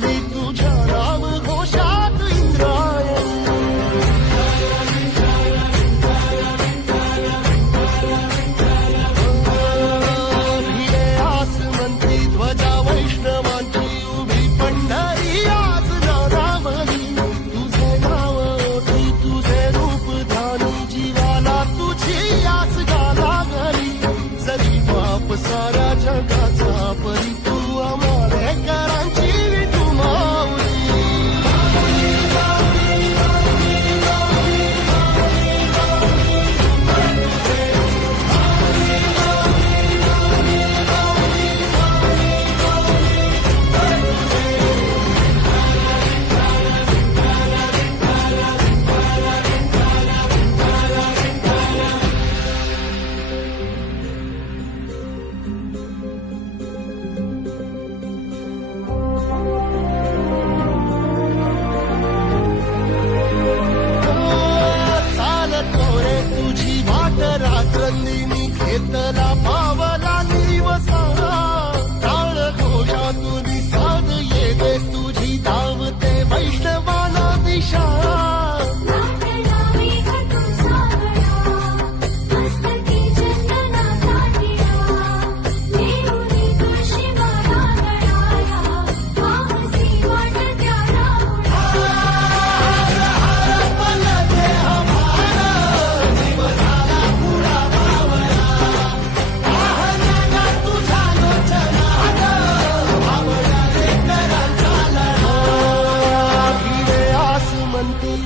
झाली तुझ्या नाम घोषात इंद्रायणी भिडे आसमंती ध्वजा वैष्णवांची उभी पंढरी आज नानावली तुझे नाव ओठी तुझे रूप ध्यानी जीवाला तुझी आस गा लागली जरी बाप साऱ्या जगाचा परी तू आंबेडकरांची विठू माऊली तुझी वाट रात्रंदिनी घेतला पावला निवसारा टाळ घोषातून साध येते तुझी धावते वैष्णवाना दिशा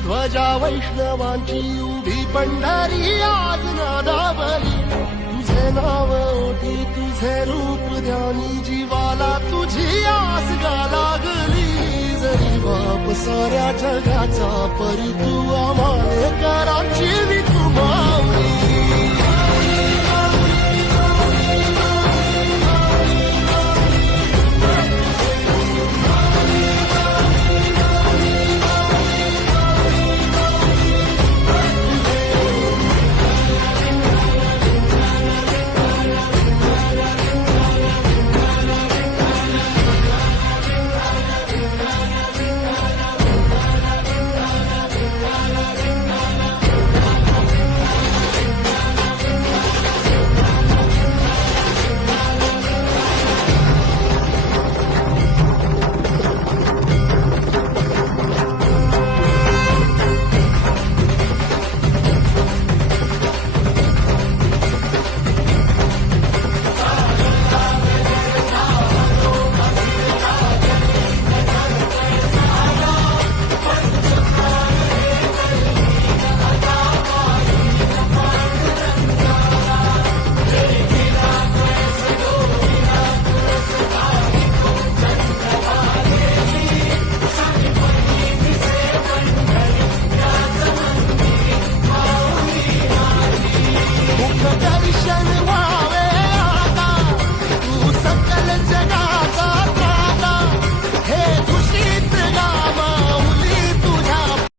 ध्वजा वैष्णवांची उभी पंढरी आज नादावली तुझे नाव ओठी तुझे रूप ध्यानी जीवाला तुझी आस गा लागली जरी बाप साऱ्या जगाचा परी तू आंबेडकरांची विठू माऊली